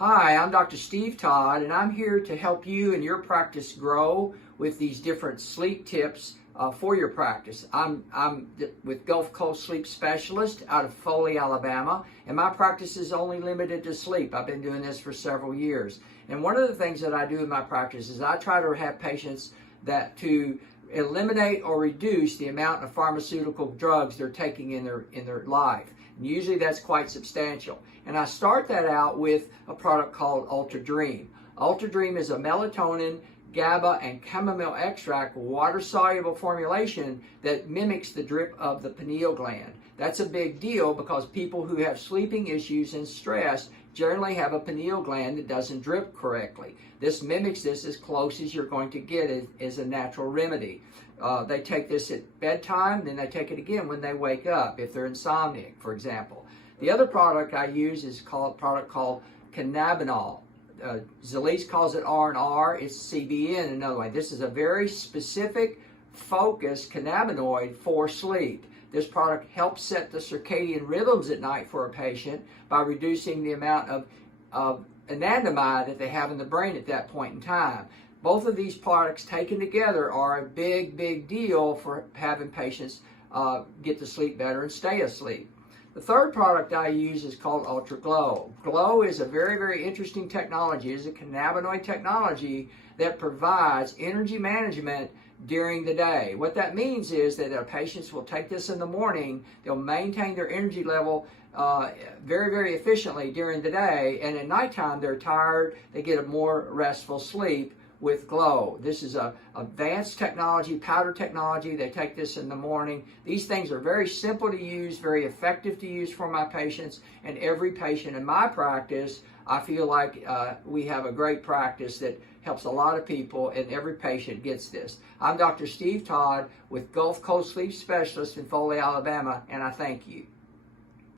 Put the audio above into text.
Hi, I'm Dr. Steve Todd, and I'm here to help you and your practice grow with these different sleep tips for your practice. I'm with Gulf Coast Sleep Specialist out of Foley, Alabama, and my practice is only limited to sleep. I've been doing this for several years. And one of the things that I do in my practice is I try to have patients to eliminate or reduce the amount of pharmaceutical drugs they're taking in their life. And usually that's quite substantial. And I start that out with a product called Ultra Dream. Ultra Dream is a melatonin, GABA, and chamomile extract water-soluble formulation that mimics the drip of the pineal gland. That's a big deal because people who have sleeping issues and stress generally have a pineal gland that doesn't drip correctly. This mimics this as close as you're going to get as a natural remedy. They take this at bedtime, then they take it again when they wake up, if they're insomniac, for example. The other product I use is a product called Cannabinol. Zalise calls it R&R, it's CBN in another way. This is a very specific, focused cannabinoid for sleep. This product helps set the circadian rhythms at night for a patient by reducing the amount of anandamide that they have in the brain at that point in time. Both of these products taken together are a big, big deal for having patients get to sleep better and stay asleep. The third product I use is called Ultra Glow. Glow is a very, very interesting technology. It's a cannabinoid technology that provides energy management during the day. What that means is that our patients will take this in the morning, they'll maintain their energy level very, very efficiently during the day, and at nighttime they're tired, they get a more restful sleep with Glow. This is a advanced technology, powder technology. They take this in the morning. These things are very simple to use, very effective to use for my patients, and every patient in my practice, I feel like we have a great practice that helps a lot of people, and every patient gets this. I'm Dr. Steve Todd with Gulf Coast Sleep Specialist in Foley, Alabama, and I thank you.